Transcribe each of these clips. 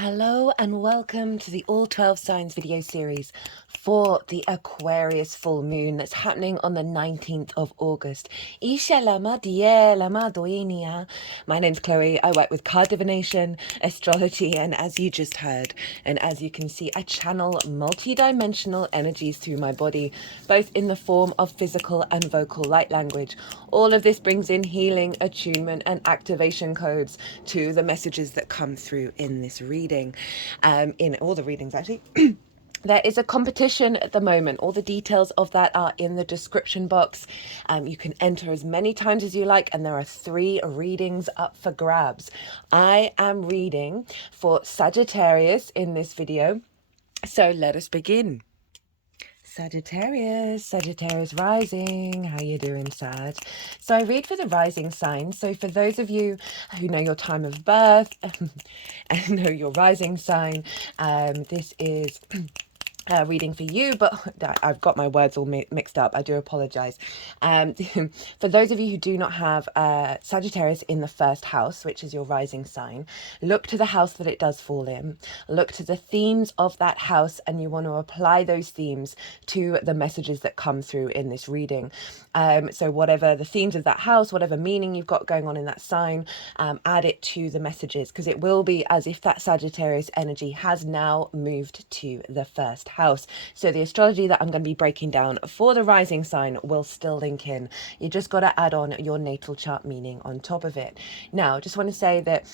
Hello and welcome to the All 12 Signs video series for the Aquarius full moon that's happening on the 19th of August. My name's Chloe. I work with card divination, astrology, and as you just heard, and as you can see, I channel multi-dimensional energies through my body, both in the form of physical and vocal light language. All of this brings in healing, attunement, and activation codes to the messages that come through in this reading, in all the readings actually. There is a competition at the moment. All the details of that are in the description box. You can enter as many times as you like, and there are 3 readings up for grabs. I am reading for Sagittarius in this video, so let us begin. Sagittarius rising. How you doing, Sag? So I read for the rising sign. So for those of you who know your time of birth and know your rising sign, this is reading for you, but I've got my words all mixed up. I do apologize. For those of you who do not have Sagittarius in the first house, which is your rising sign, look to the house that it does fall in. Look to the themes of that house, and you want to apply those themes to the messages that come through in this reading. So whatever the themes of that house, whatever meaning you've got going on in that sign, add it to the messages, because it will be as if that Sagittarius energy has now moved to the first house. So the astrology that I'm going to be breaking down for the rising sign will still link in. You just got to add on your natal chart meaning on top of it. Now, just want to say that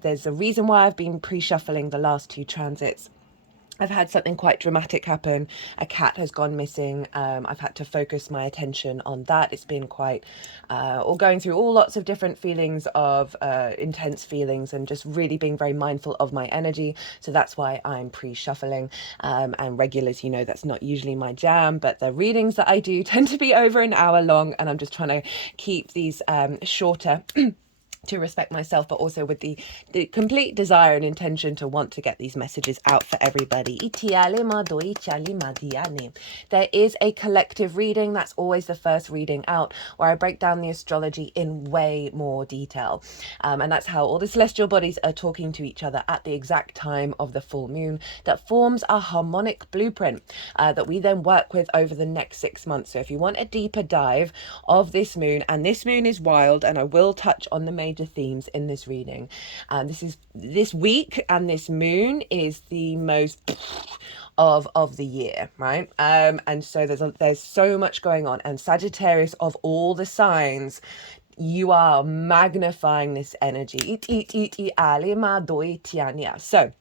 there's a reason why I've been pre-shuffling the last 2 transits. I've had something quite dramatic happen. A cat has gone missing. I've had to focus my attention on that. It's been quite, or going through all lots of different feelings of intense feelings, and just really being very mindful of my energy. So that's why I'm pre-shuffling. And regulars, you know, that's not usually my jam, but the readings that I do tend to be over an hour long, and I'm just trying to keep these shorter to respect myself, but also with the complete desire and intention to want to get these messages out for everybody. There is a collective reading. That's always the first reading out, where I break down the astrology in way more detail. And that's how all the celestial bodies are talking to each other at the exact time of the full moon, that forms a harmonic blueprint that we then work with over the next 6 months. So if you want a deeper dive of this moon, and this moon is wild, and I will touch on the major themes in this reading. This week, and this moon is the most of the year, right? And so there's so much going on, and Sagittarius, of all the signs, you are magnifying this energy. So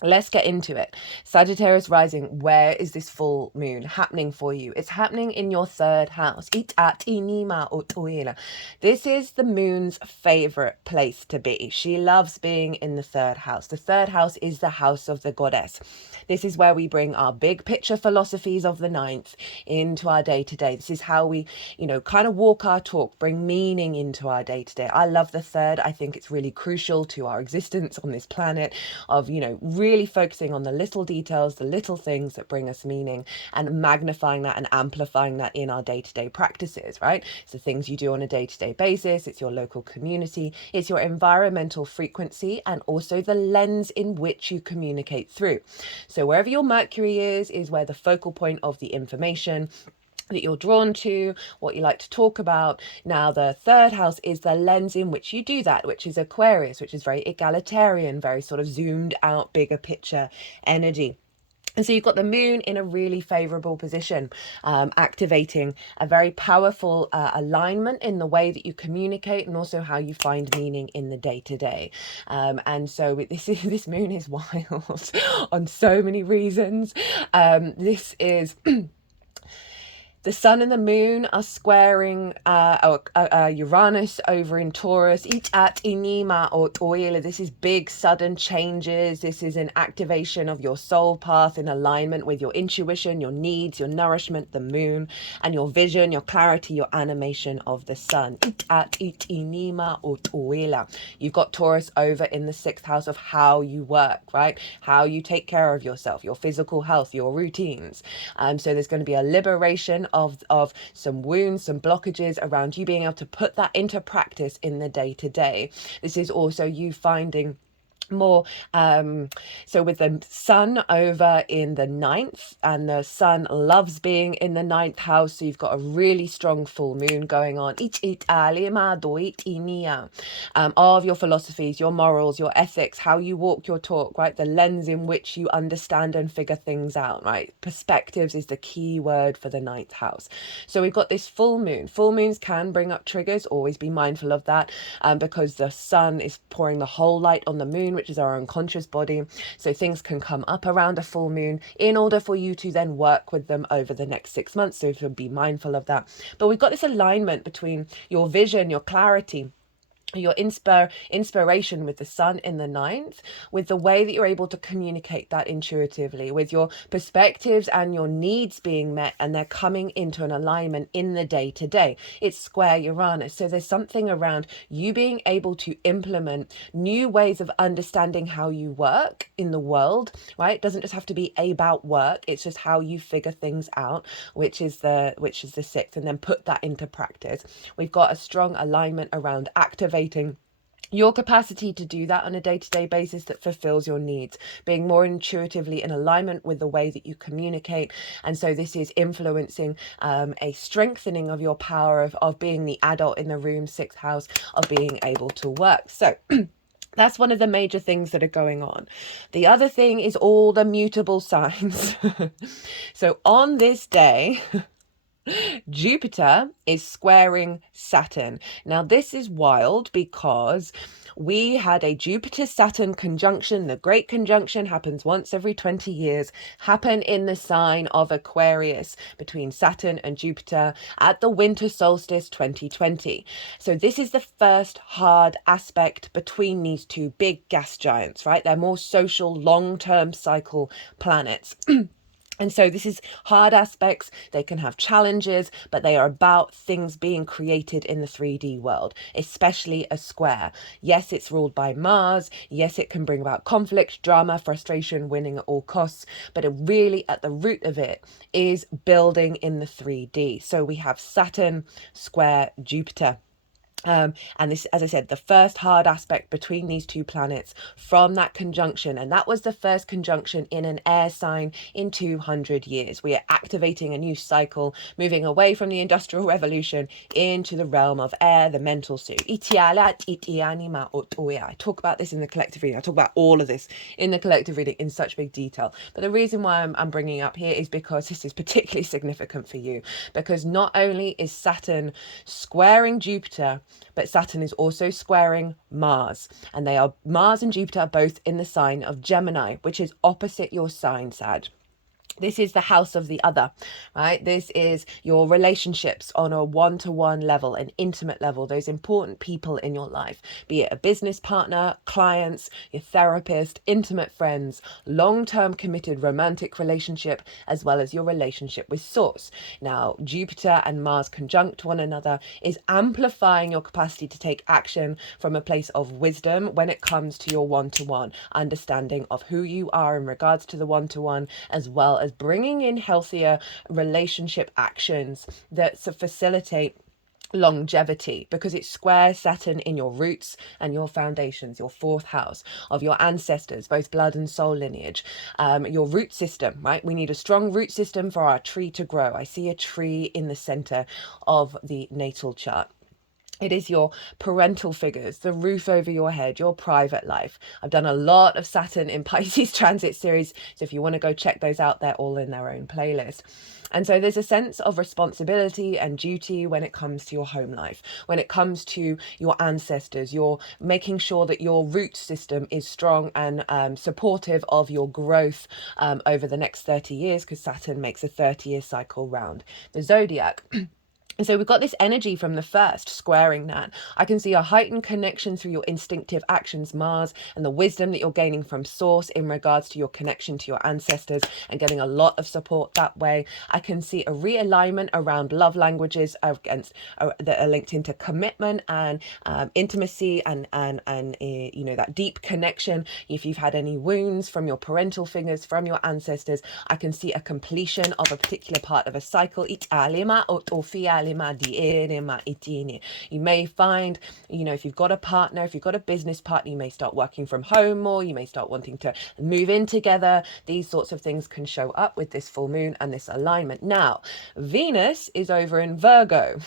let's get into it. Sagittarius rising, where is this full moon happening for you? It's happening in your 3rd house. This is the moon's favorite place to be. She loves being in the 3rd house. The 3rd house is the house of the goddess. This is where we bring our big picture philosophies of the 9th into our day-to-day. This is how we, kind of walk our talk, bring meaning into our day-to-day. I love the 3rd. I think it's really crucial to our existence on this planet, of, really focusing on the little details, the little things that bring us meaning, and magnifying that and amplifying that in our day-to-day practices, right? It's the things you do on a day-to-day basis. It's your local community. It's your environmental frequency, and also the lens in which you communicate through. So wherever your Mercury is where the focal point of the information that you're drawn to, what you like to talk about. Now, the 3rd house is the lens in which you do that, which is Aquarius, which is very egalitarian, very sort of zoomed out, bigger picture energy. And so you've got the moon in a really favorable position, activating a very powerful alignment in the way that you communicate, and also how you find meaning in the day-to-day. And so this moon is wild on so many reasons. This is the sun and the moon are squaring Uranus over in Taurus. This is big, sudden changes. This is an activation of your soul path in alignment with your intuition, your needs, your nourishment, the moon, and your vision, your clarity, your animation of the sun. You've got Taurus over in the 6th house of how you work, right? How you take care of yourself, your physical health, your routines. So there's going to be a liberation of some wounds, some blockages around you being able to put that into practice in the day-to-day. This is also you finding more so with the sun over in the ninth, and the sun loves being in the ninth house, so you've got a really strong full moon going on of your philosophies, your morals, your ethics, how you walk your talk, right? The lens in which you understand and figure things out, right? Perspectives is the key word for the ninth house. So we've got this full moon. Full moons can bring up triggers, always be mindful of that, because the sun is pouring the whole light on the moon, which is our unconscious body. So things can come up around a full moon in order for you to then work with them over the next 6 months. So to be mindful of that. But we've got this alignment between your vision, your clarity, your inspiration with the sun in the ninth, with the way that you're able to communicate that intuitively, with your perspectives and your needs being met, and they're coming into an alignment in the day to day. It's square Uranus. So there's something around you being able to implement new ways of understanding how you work in the world, right? It doesn't just have to be about work, it's just how you figure things out, which is the sixth, and then put that into practice. We've got a strong alignment around activating your capacity to do that on a day-to-day basis that fulfills your needs, being more intuitively in alignment with the way that you communicate. And so this is influencing a strengthening of your power of being the adult in the room, sixth house, of being able to work. So that's one of the major things that are going on. The other thing is all the mutable signs. So on this day, Jupiter is squaring Saturn. Now, this is wild because we had a Jupiter-Saturn conjunction. The Great Conjunction happens once every 20 years, happen in the sign of Aquarius between Saturn and Jupiter at the winter solstice 2020. So this is the first hard aspect between these two big gas giants, right? They're more social, long-term cycle planets. And so this is hard aspects. They can have challenges, but they are about things being created in the 3D world, especially a square. Yes, it's ruled by Mars. Yes, it can bring about conflict, drama, frustration, winning at all costs. But it really, at the root of it, is building in the 3D. So we have Saturn square Jupiter. And this, as I said, the first hard aspect between these two planets from that conjunction. And that was the first conjunction in an air sign in 200 years. We are activating a new cycle, moving away from the Industrial Revolution into the realm of air, the mental suit. I talk about this in the collective reading. I talk about all of this in the collective reading in such big detail. But the reason why I'm bringing it up here is because this is particularly significant for you. Because not only is Saturn squaring Jupiter, but Saturn is also squaring Mars, and Mars and Jupiter are both in the sign of Gemini, which is opposite your sign, Sag. This is the house of the other, right? This is your relationships on a one-to-one level, an intimate level, those important people in your life, be it a business partner, clients, your therapist, intimate friends, long-term committed romantic relationship, as well as your relationship with Source. Now, Jupiter and Mars conjunct one another is amplifying your capacity to take action from a place of wisdom when it comes to your one-to-one, understanding of who you are in regards to the one-to-one, as well as bringing in healthier relationship actions that facilitate longevity, because it squares Saturn in your roots and your foundations, your fourth house of your ancestors, both blood and soul lineage, your root system, right? We need a strong root system for our tree to grow. I see a tree in the center of the natal chart. It is your parental figures, the roof over your head, your private life. I've done a lot of Saturn in Pisces transit series, so if you want to go check those out, they're all in their own playlist. And so there's a sense of responsibility and duty when it comes to your home life, when it comes to your ancestors. You're making sure that your root system is strong and supportive of your growth over the next 30 years, because Saturn makes a 30-year cycle round the zodiac. And so we've got this energy from the first squaring that. I can see a heightened connection through your instinctive actions, Mars, and the wisdom that you're gaining from Source in regards to your connection to your ancestors and getting a lot of support that way. I can see a realignment around love languages that are linked into commitment and intimacy and you know, that deep connection. If you've had any wounds from your parental figures, from your ancestors, I can see a completion of a particular part of a cycle. You may find, you know, if you've got a partner, if you've got a business partner, you may start working from home more, you may start wanting to move in together. These sorts of things can show up with this full moon and this alignment. Now, Venus is over in Virgo,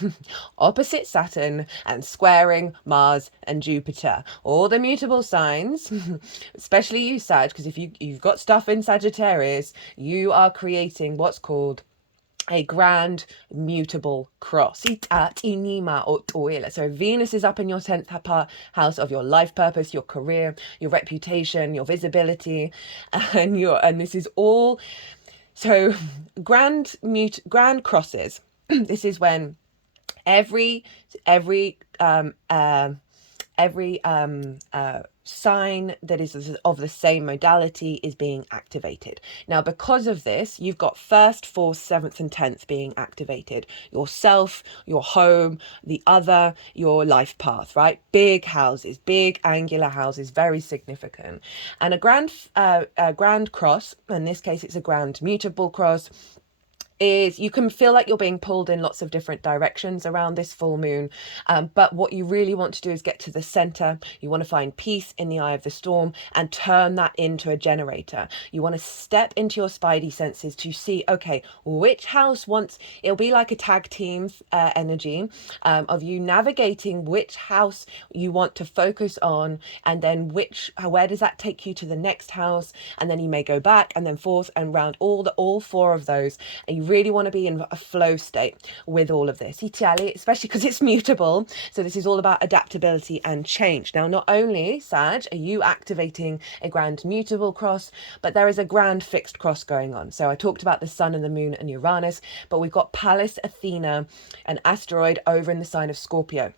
opposite Saturn and squaring Mars and Jupiter. All the mutable signs, especially you, Sag, because if you've got stuff in Sagittarius, you are creating what's called a grand mutable cross. So Venus is up in your 10th house of your life purpose, your career, your reputation, your visibility, and this is all. So grand crosses. This is when every sign that is of the same modality is being activated. Now, because of this, you've got 1st, 4th, 7th, and 10th being activated. Yourself, your home, the other, your life path, right? Big houses, big angular houses, very significant. And a grand cross, in this case, it's a grand mutable cross, is you can feel like you're being pulled in lots of different directions around this full moon. But what you really want to do is get to the center. You want to find peace in the eye of the storm and turn that into a generator. You want to step into your spidey senses to see, okay, which house wants, it'll be like a tag team energy of you navigating which house you want to focus on, and then where does that take you to the next house, and then you may go back and then forth and round all 4 of those. And you really want to be in a flow state with all of this, especially because it's mutable. So this is all about adaptability and change. Now, not only, Sag, are you activating a grand mutable cross, but there is a grand fixed cross going on. So I talked about the sun and the moon and Uranus, but we've got Pallas Athena, an asteroid over in the sign of Scorpio.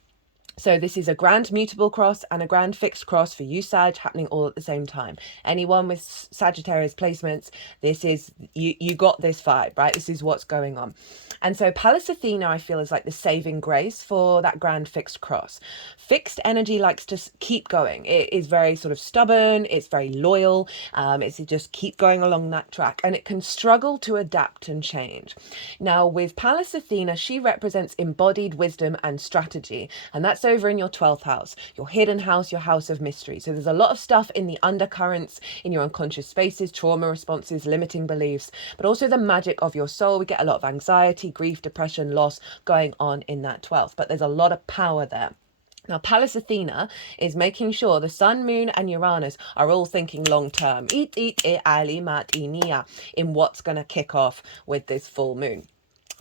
So this is a grand mutable cross and a grand fixed cross for you, Sag, happening all at the same time. Anyone with Sagittarius placements, this is, you got this vibe, right? This is what's going on. And so Pallas Athena, I feel, is like the saving grace for that grand fixed cross. Fixed energy likes to keep going. It is very sort of stubborn. It's very loyal. It's just keep going along that track. And it can struggle to adapt and change. Now, with Pallas Athena, she represents embodied wisdom and strategy. And that's over in your 12th house, your hidden house, your house of mystery. So there's a lot of stuff in the undercurrents, in your unconscious spaces, trauma responses, limiting beliefs, but also the magic of your soul. We get a lot of anxiety, grief, depression, loss going on in that 12th, but there's a lot of power there. Now, Pallas Athena is making sure the sun, moon, and Uranus are all thinking long term in what's going to kick off with this full moon.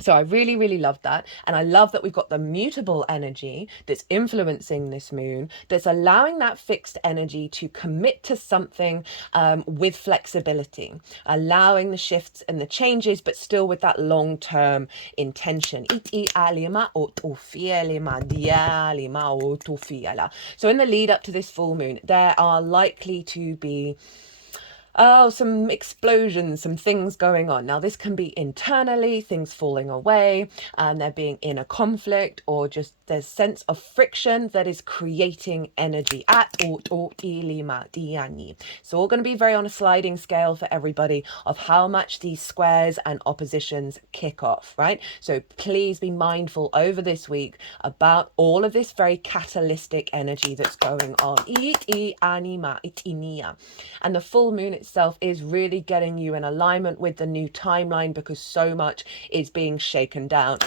So I really, really love that. And I love that we've got the mutable energy that's influencing this moon, that's allowing that fixed energy to commit to something with flexibility, allowing the shifts and the changes, but still with that long-term intention. So in the lead up to this full moon, there are likely to be some explosions, some things going on. Now, this can be internally, things falling away, and there being inner conflict, or just there's sense of friction that is creating energy. So we're going to be very on a sliding scale for everybody of how much these squares and oppositions kick off, right? So please be mindful over this week about all of this very catalytic energy that's going on. And the full moon itself is really getting you in alignment with the new timeline, because so much is being shaken down.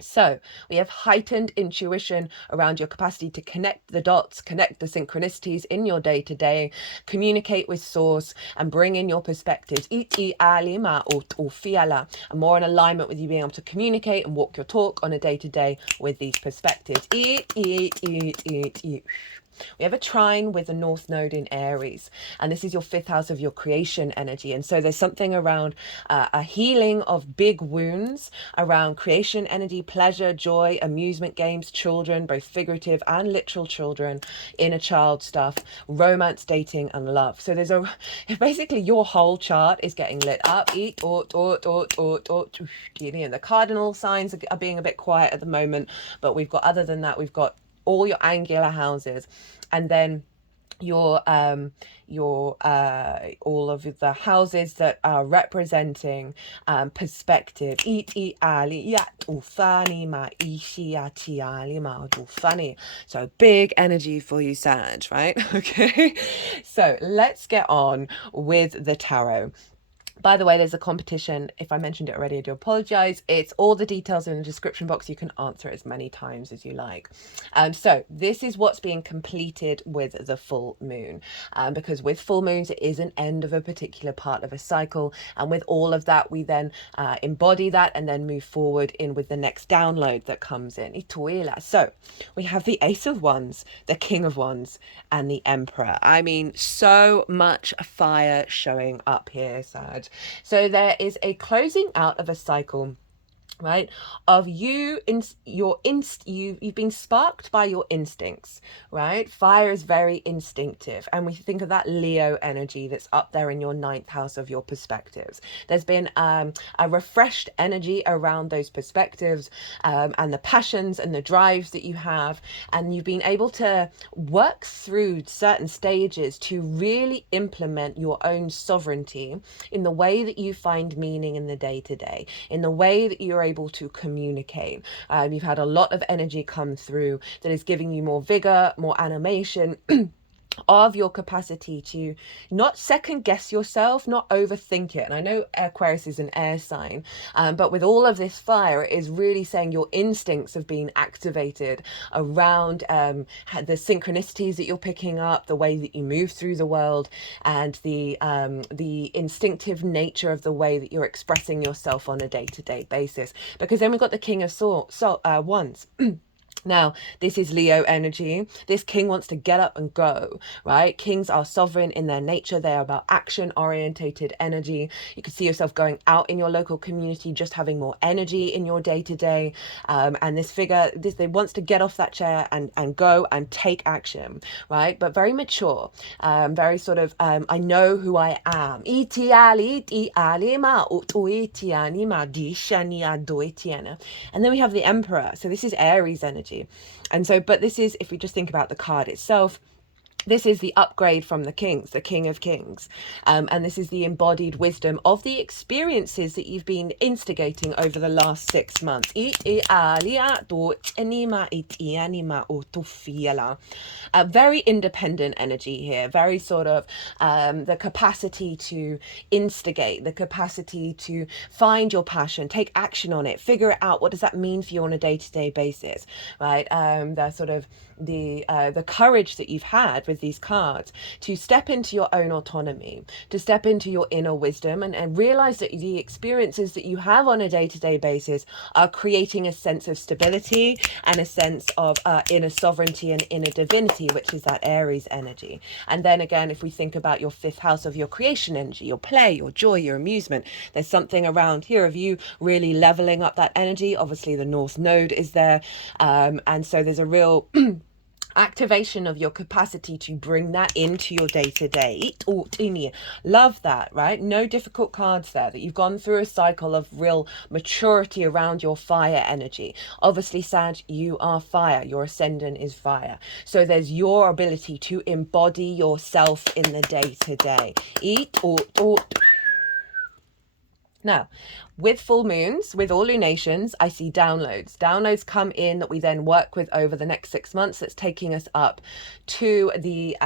So we have heightened intuition around your capacity to connect the dots, connect the synchronicities in your day-to-day, communicate with source, and bring in your perspectives. And more in alignment with you being able to communicate and walk your talk on a day-to-day with these perspectives. We have a trine with the North Node in Aries, and this is your 5th house of your creation energy. And so there's something around a healing of big wounds around creation energy, pleasure, joy, amusement, games, children, both figurative and literal children, inner child stuff, romance, dating, and love. So there's basically your whole chart is getting lit up. And the cardinal signs are being a bit quiet at the moment, but we've got, other than that, we've got all your angular houses, and then your all of the houses that are representing perspective. So big energy for you, Sag, right? Okay, so let's get on with the tarot. By the way, there's a competition. If I mentioned it already, I do apologize. It's all the details in the description box. You can answer it as many times as you like. So this is what's being completed with the full moon, because with full moons, it is an end of a particular part of a cycle. And with all of that, we then embody that and then move forward in with the next download that comes in. So we have the Ace of Wands, the King of Wands, and the Emperor. I mean, so much fire showing up here, Sag. So there is a closing out of a cycle, right, of you've been sparked by your instincts, right? Fire is very instinctive, and we think of that Leo energy that's up there in your ninth house of your perspectives. There's been a refreshed energy around those perspectives, and the passions and the drives that you have, and you've been able to work through certain stages to really implement your own sovereignty in the way that you find meaning in the day-to-day, in the way that you're able to communicate. You've had a lot of energy come through that is giving you more vigor, more animation, of your capacity to not second guess yourself, not overthink it. And I know Aquarius is an air sign, but with all of this fire, it is really saying your instincts have been activated around the synchronicities that you're picking up, the way that you move through the world, and the instinctive nature of the way that you're expressing yourself on a day-to-day basis. Because then we've got the King of Wands. Now, this is Leo energy. This king wants to get up and go, right? Kings are sovereign in their nature. They are about action-orientated energy. You can see yourself going out in your local community, just having more energy in your day-to-day. And this figure, they wants to get off that chair and go and take action, right? But very mature, very sort of, I know who I am. And then we have the Emperor. So this is Aries energy. And so, but this is, if we just think about the card itself, this is the upgrade from the King of Kings. And this is the embodied wisdom of the experiences that you've been instigating over the last 6 months. Very independent energy here, very sort of the capacity to instigate, the capacity to find your passion, take action on it, figure it out. What does that mean for you on a day-to-day basis, right? The sort of the courage that you've had with these cards to step into your own autonomy, to step into your inner wisdom, and realize that the experiences that you have on a day-to-day basis are creating a sense of stability and a sense of inner sovereignty and inner divinity, which is that Aries energy. And then again, if we think about your 5th house of your creation energy, your play, your joy, your amusement, there's something around here of you really leveling up that energy. Obviously the North Node is there, and so there's a real activation of your capacity to bring that into your day-to-day. Love that, right? No difficult cards there, that you've gone through a cycle of real maturity around your fire energy. Obviously, Sag, you are fire. Your ascendant is fire. So there's your ability to embody yourself in the day-to-day. Now, with full moons, with all lunations, I see downloads. Downloads come in that we then work with over the next 6 months. That's taking us up to the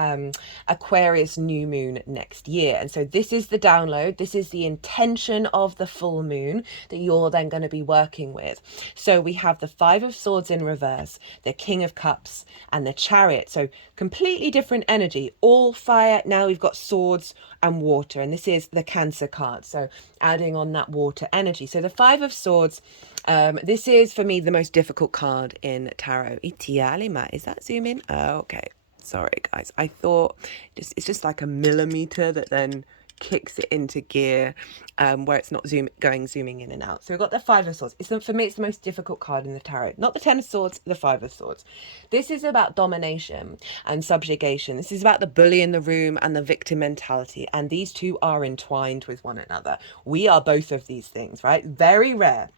Aquarius new moon next year. And so this is the download. This is the intention of the full moon that you're then going to be working with. So we have the 5 of Swords in reverse, the King of Cups, and the Chariot. So completely different energy, all fire. Now we've got swords and water, and this is the Cancer card. So adding on that water energy. So the 5 of Swords, this is for me the most difficult card in tarot. Is that zoom in? Oh, okay. Sorry guys. I thought it's just like a millimeter that then kicks it into gear, where it's not zooming in and out. So we've got the 5 of Swords. For me, it's the most difficult card in the tarot. Not the 10 of Swords, the 5 of Swords. This is about domination and subjugation. This is about the bully in the room and the victim mentality. And these two are entwined with one another. We are both of these things, right? Very rare.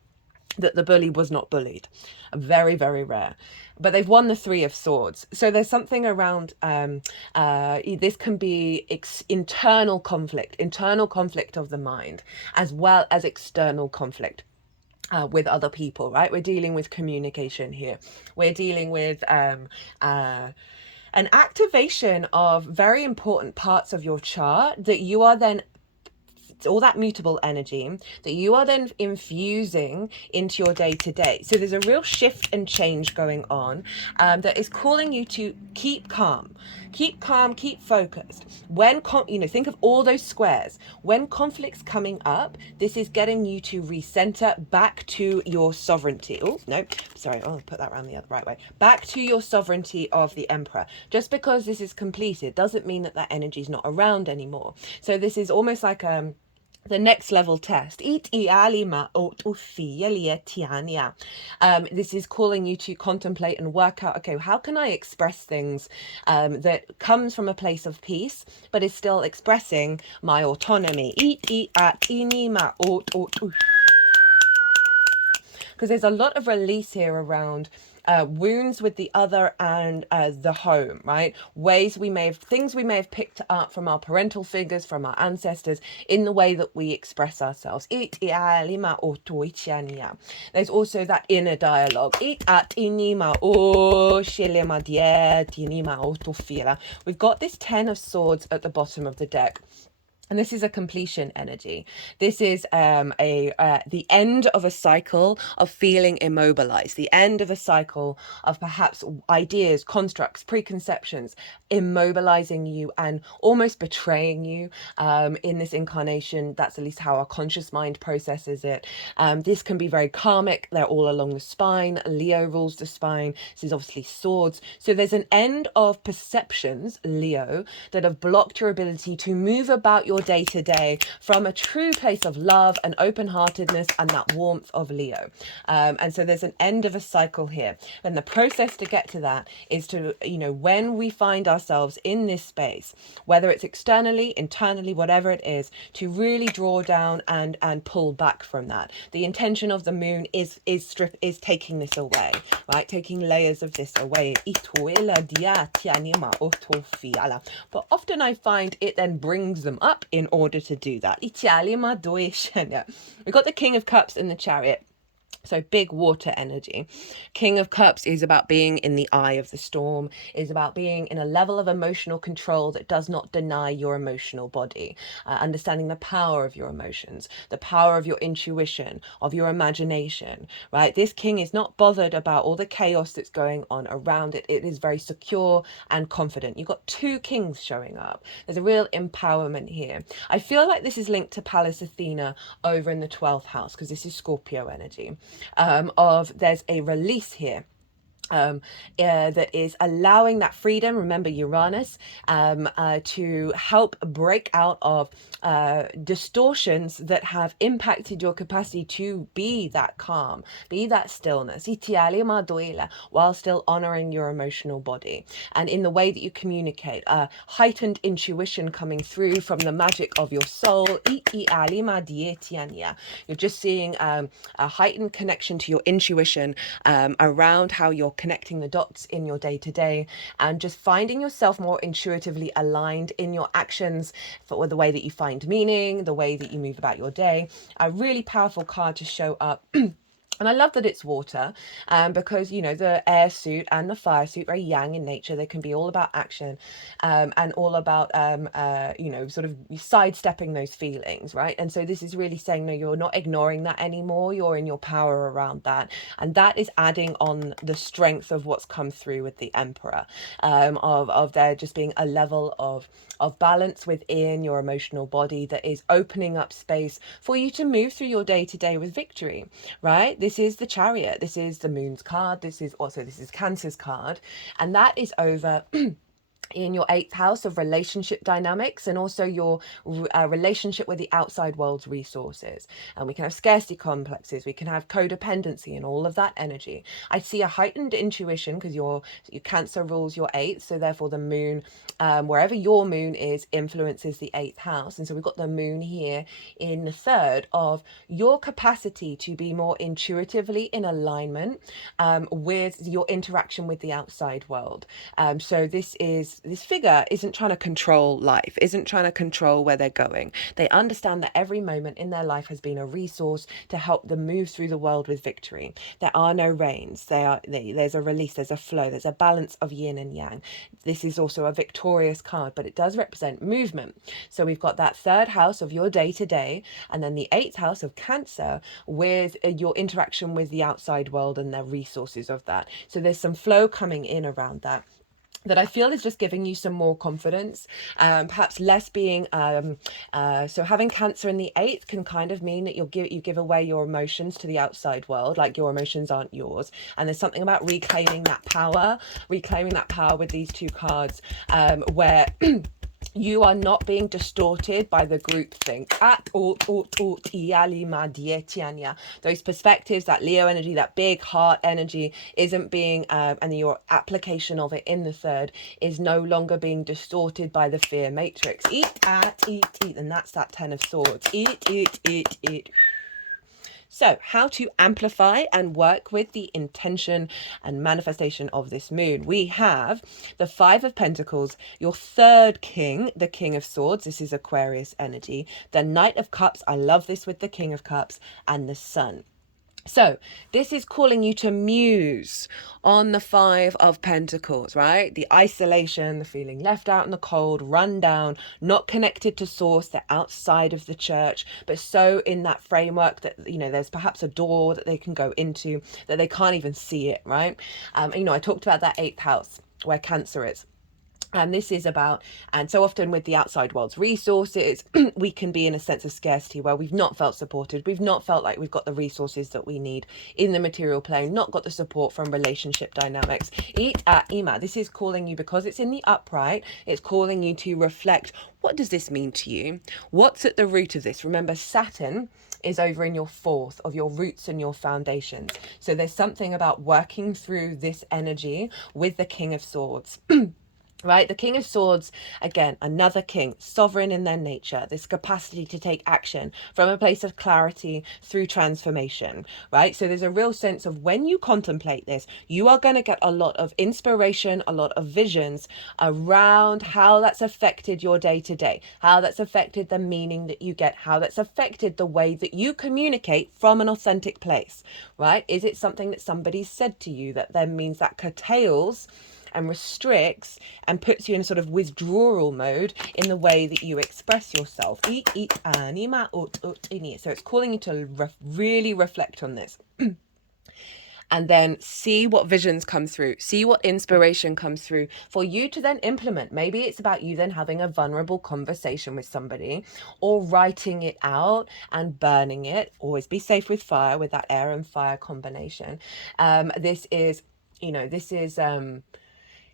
that the bully was not bullied. Very, very rare. But they've won the Three of Swords. So there's something around, this can be internal conflict of the mind, as well as external conflict. With other people, right? We're dealing with communication here. We're dealing with an activation of very important parts of your chart that you are then, all that mutable energy that you are then infusing into your day to day. So there's a real shift and change going on that is calling you to keep calm, keep focused. When, think of all those squares. When conflict's coming up, this is getting you to recenter back to your sovereignty. Oh, no, sorry, I'll put that around the other right way. Back to your sovereignty of the Emperor. Just because this is completed doesn't mean that that energy is not around anymore. So this is almost like the next level test. This is calling you to contemplate and work out, okay, how can I express things that comes from a place of peace, but is still expressing my autonomy. Because there's a lot of release here around wounds with the other and the home, right? Things we may have picked up from our parental figures, from our ancestors, in the way that we express ourselves. There's also that inner dialogue. We've got this Ten of Swords at the bottom of the deck. And this is a completion energy. This is the end of a cycle of feeling immobilized, the end of a cycle of perhaps ideas, constructs, preconceptions, immobilizing you and almost betraying you in this incarnation. That's at least how our conscious mind processes it. This can be very karmic. They're all along the spine. Leo rules the spine. This is obviously swords. So there's an end of perceptions, Leo, that have blocked your ability to move about your day to day from a true place of love and open-heartedness and that warmth of Leo. And so there's an end of a cycle here. And the process to get to that is to, when we find ourselves in this space, whether it's externally, internally, whatever it is, to really draw down and pull back from that. The intention of the moon is taking this away, right? Taking layers of this away. But often I find it then brings them up in order to do that. We've got the King of Cups in the Chariot. So big water energy. King of Cups is about being in the eye of the storm, is about being in a level of emotional control that does not deny your emotional body, understanding the power of your emotions, the power of your intuition, of your imagination, right? This king is not bothered about all the chaos that's going on around it. It is very secure and confident. You've got two kings showing up. There's a real empowerment here. I feel like this is linked to Pallas Athena over in the 12th house, because this is Scorpio energy. There's a release here that is allowing that freedom. Remember Uranus, to help break out of distortions that have impacted your capacity to be that calm, be that stillness, while still honoring your emotional body. And in the way that you communicate, heightened intuition coming through from the magic of your soul. You're just seeing a heightened connection to your intuition around how you're connecting the dots in your day-to-day, and just finding yourself more intuitively aligned in your actions for the way that you find meaning, the way that you move about your day. A really powerful card to show up. And I love that it's water, because, the air suit and the fire suit, very yang in nature. They can be all about action and all about, sort of sidestepping those feelings, right? And so this is really saying, no, you're not ignoring that anymore. You're in your power around that. And that is adding on the strength of what's come through with the Emperor, of there just being a level of balance within your emotional body that is opening up space for you to move through your day-to-day with victory, right? This is the Chariot. This is the Moon's card. This is Cancer's card. And that is over in your 8th house of relationship dynamics, and also your relationship with the outside world's resources. And we can have scarcity complexes, we can have codependency, and all of that energy. I see a heightened intuition because your Cancer rules your 8th, so therefore the moon, wherever your moon is, influences the 8th house. And so we've got the moon here in the 3rd of your capacity to be more intuitively in alignment with your interaction with the outside world. So this figure isn't trying to control life, isn't trying to control where they're going. They understand that every moment in their life has been a resource to help them move through the world with victory. There are no reigns. There's a release, there's a flow, there's a balance of yin and yang. This is also a victorious card, but it does represent movement. So we've got that 3rd house of your day-to-day, and then the 8th house of Cancer with your interaction with the outside world and the resources of that. So there's some flow coming in around that I feel is just giving you some more confidence, perhaps less being so having Cancer in the 8th can kind of mean that you give away your emotions to the outside world, like your emotions aren't yours. And there's something about reclaiming that power with these 2 cards, where you are not being distorted by the group think. Those perspectives, that Leo energy, that big heart energy isn't being, and your application of it in the 3rd is no longer being distorted by the fear matrix. Eat, and that's that 10 of Swords. Eat. So how to amplify and work with the intention and manifestation of this moon. We have the 5 of Pentacles, your 3rd king, the King of Swords. This is Aquarius energy. The Knight of Cups. I love this with the King of Cups, and the Sun. So this is calling you to muse on the 5 of Pentacles, right? The isolation, the feeling left out in the cold, run down, not connected to source. They're outside of the church, but so in that framework that, there's perhaps a door that they can go into that they can't even see it, right? I talked about that 8th house where Cancer is. And this is about, and so often with the outside world's resources, we can be in a sense of scarcity where we've not felt supported. We've not felt like we've got the resources that we need in the material plane, not got the support from relationship dynamics. Ima, this is calling you, because it's in the upright, it's calling you to reflect. What does this mean to you? What's at the root of this? Remember, Saturn is over in your 4th of your roots and your foundations. So there's something about working through this energy with the King of Swords. Right, the King of Swords, again, another king, sovereign in their nature, this capacity to take action from a place of clarity through transformation, right? So there's a real sense of, when you contemplate this, you are going to get a lot of inspiration, a lot of visions around how that's affected your day-to-day, how that's affected the meaning that you get, how that's affected the way that you communicate from an authentic place, right? Is it something that somebody said to you that then means that curtails and restricts and puts you in a sort of withdrawal mode in the way that you express yourself? So it's calling you to really reflect on this. And then see what visions come through, see what inspiration comes through for you to then implement. Maybe it's about you then having a vulnerable conversation with somebody, or writing it out and burning it. Always be safe with fire, with that air and fire combination. This is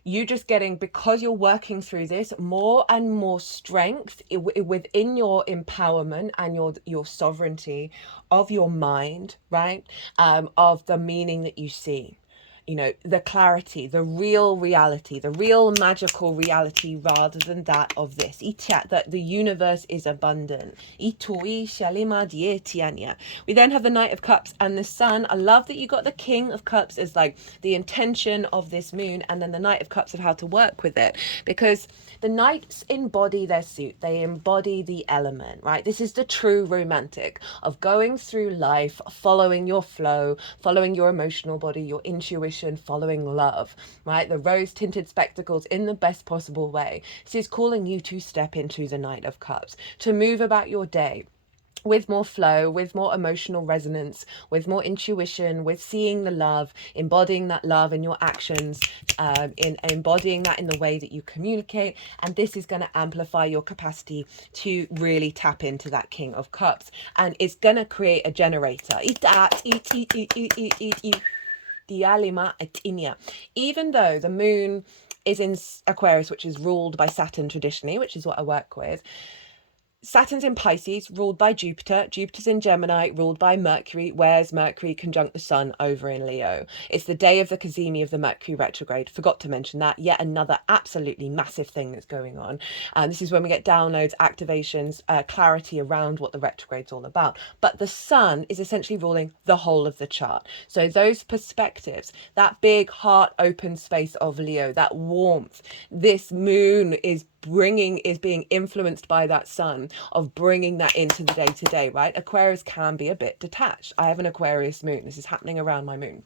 you just getting, because you're working through this, more and more strength within your empowerment and your sovereignty of your mind, right? Of the meaning that you see. The clarity, the real reality, the real magical reality, rather than that of this. That the universe is abundant. We then have the Knight of Cups and the Sun. I love that you got the King of Cups as like the intention of this moon, and then the Knight of Cups of how to work with it. Because the Knights embody their suit. They embody the element, right? This is the true romantic of going through life, following your flow, following your emotional body, your intuition, following love, right? The rose-tinted spectacles in the best possible way. This is calling you to step into the Knight of Cups, to move about your day with more flow, with more emotional resonance, with more intuition, with seeing the love, embodying that love in your actions, in embodying that in the way that you communicate. And this is going to amplify your capacity to really tap into that King of Cups. And it's going to create a generator. Even though the moon is in Aquarius, which is ruled by Saturn traditionally, which is what I work with. Saturn's in Pisces, ruled by Jupiter. Jupiter's in Gemini, ruled by Mercury. Where's Mercury conjunct the Sun over in Leo? It's the day of the cazimi of the Mercury retrograde. Forgot to mention that. Yet another absolutely massive thing that's going on. And this is when we get downloads, activations, clarity around what the retrograde's all about. But the Sun is essentially ruling the whole of the chart. So those perspectives, that big heart open space of Leo, that warmth, this moon is being influenced by that Sun, of bringing that into the day-to-day, right? Aquarius can be a bit detached. I have an Aquarius moon. This is happening around my moon.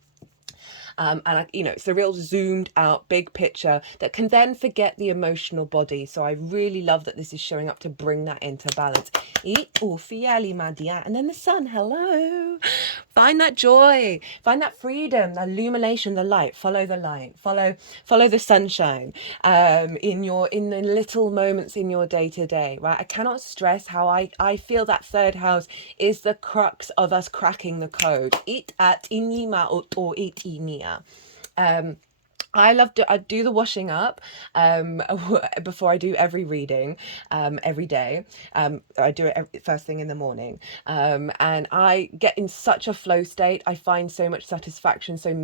It's a real zoomed out big picture that can then forget the emotional body. So I really love that this is showing up to bring that into balance. And then the Sun, hello. Find that joy, find that freedom, the illumination, the light. Follow the light, follow the sunshine in the little moments in your day-to-day, right? I cannot stress how I feel that third house is the crux of us cracking the code. It at inima or it inia. I do the washing up before I do every reading every day. I do it first thing in the morning, and I get in such a flow state. I find so much satisfaction, so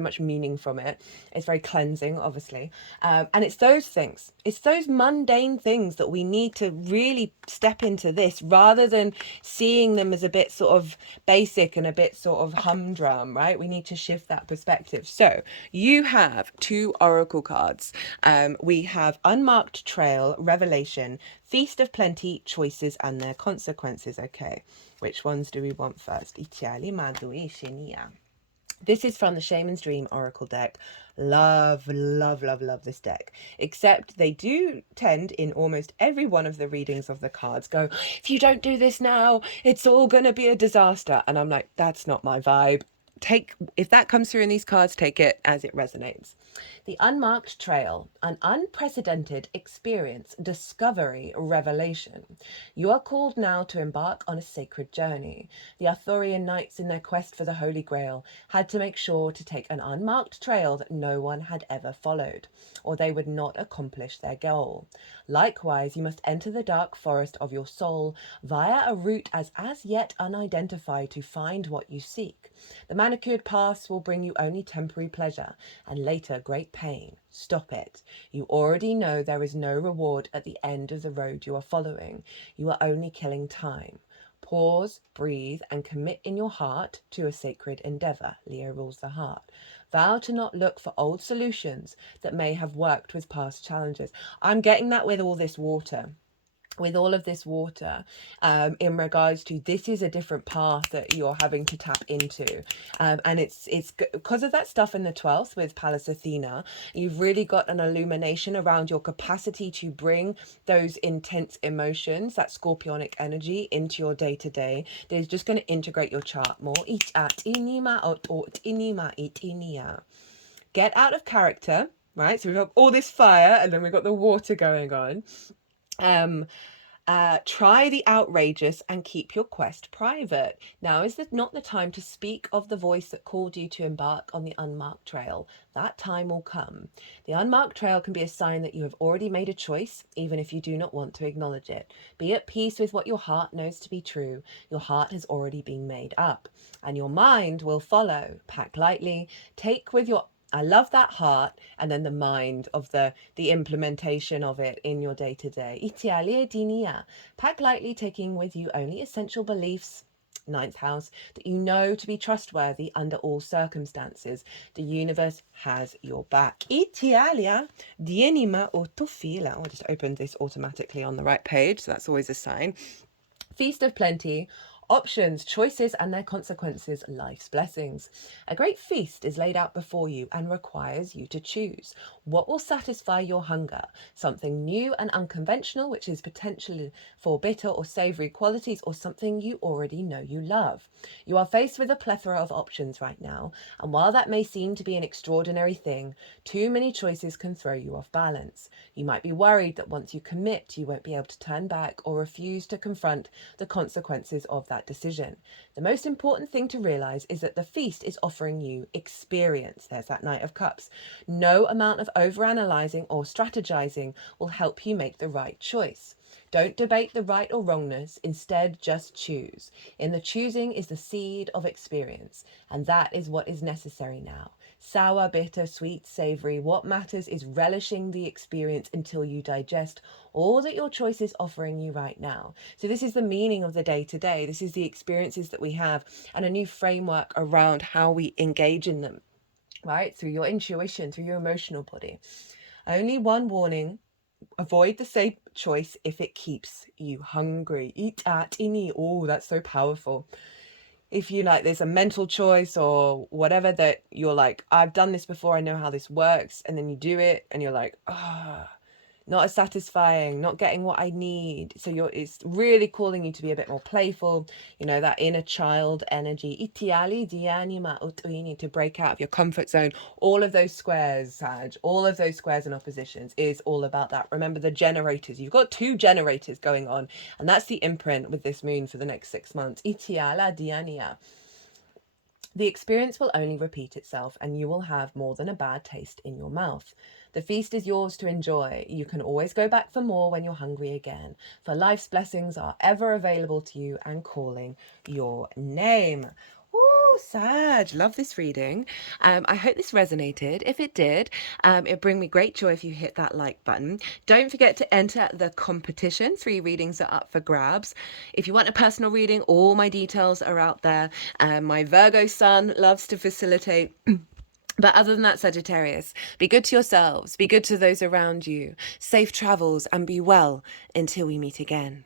much meaning from it. It's very cleansing, obviously, and it's those things. It's those mundane things that we need to really step into this, rather than seeing them as a bit sort of basic and a bit sort of humdrum, right? We need to shift that perspective. So you have 2 oracle cards. We have Unmarked Trail, Revelation, Feast of Plenty, Choices and Their Consequences. Okay, which ones do we want first? This is from the Shaman's Dream Oracle deck. Love this deck. Except they do tend, in almost every one of the readings of the cards, go, if you don't do this now, it's all going to be a disaster. And I'm like, that's not my vibe. If that comes through in these cards, take it as it resonates. The Unmarked Trail, an unprecedented experience, discovery, revelation. You are called now to embark on a sacred journey. The Arthurian knights, in their quest for the Holy Grail, had to make sure to take an unmarked trail that no one had ever followed, or they would not accomplish their goal. Likewise, you must enter the dark forest of your soul via a route as yet unidentified to find what you seek. The manicured paths will bring you only temporary pleasure and later great pain. Stop it. You already know there is no reward at the end of the road you are following. You are only killing time. Pause, breathe, and commit in your heart to a sacred endeavor. Leo rules the heart. Vow to not look for old solutions that may have worked with past challenges. I'm getting that with all this water. With all of this water, in regards to, this is a different path that you're having to tap into, and it's because of that stuff in the 12th with Pallas Athena. You've really got an illumination around your capacity to bring those intense emotions, that scorpionic energy, into your day-to-day. That is just going to integrate your chart more. Get out of character, right? So we've got all this fire, and then we've got the water going on. Try the outrageous and keep your quest private. Now is not the time to speak of the voice that called you to embark on the unmarked trail. That time will come. The unmarked trail can be a sign that you have already made a choice, even if you do not want to acknowledge it. Be at peace with what your heart knows to be true. Your heart has already been made up, and your mind will follow. Pack lightly. Take with your I love that heart, and then the mind of the implementation of it in your day-to-day. Pack lightly, taking with you only essential beliefs, 9th house, that you know to be trustworthy under all circumstances. The universe has your back. Italia, dienima autofila. I'll just open this automatically on the right page, so that's always a sign. Feast of Plenty. Options, choices and their consequences, life's blessings. A great feast is laid out before you and requires you to choose. What will satisfy your hunger? Something new and unconventional, which is potentially for bitter or savoury qualities, or something you already know you love. You are faced with a plethora of options right now, and while that may seem to be an extraordinary thing, too many choices can throw you off balance. You might be worried that once you commit, you won't be able to turn back or refuse to confront the consequences of that decision. The most important thing to realise is that the feast is offering you experience. There's that Knight of Cups. No amount of overanalyzing or strategizing will help you make the right choice. Don't debate the right or wrongness, instead just choose. In the choosing is the seed of experience, and that is what is necessary now. Sour, bitter, sweet, savory, what matters is relishing the experience until you digest all that your choice is offering you right now. So this is the meaning of the day to day. This is the experiences that we have and a new framework around how we engage in them, right? Through your intuition, through your emotional body. Only one warning: avoid the same choice if it keeps you hungry. Eat at ini. Oh, that's so powerful. If you like, there's a mental choice or whatever that you're like, I've done this before, I know how this works, and then you do it and you're like, not as satisfying, not getting what I need. So it's really calling you to be a bit more playful, that inner child energy. To break out of your comfort zone. All of those squares, Sag, all of those squares and oppositions is all about that. Remember the generators. You've got 2 generators going on, and that's the imprint with this moon for the next 6 months. The experience will only repeat itself, and you will have more than a bad taste in your mouth. The feast is yours to enjoy. You can always go back for more when you're hungry again, for life's blessings are ever available to you and calling your name. Ooh, Sag, love this reading. I hope this resonated. If it did, it'd bring me great joy if you hit that like button. Don't forget to enter the competition. 3 readings are up for grabs. If you want a personal reading, all my details are out there. My Virgo sun loves to facilitate. But other than that, Sagittarius, be good to yourselves, be good to those around you, safe travels, and be well until we meet again.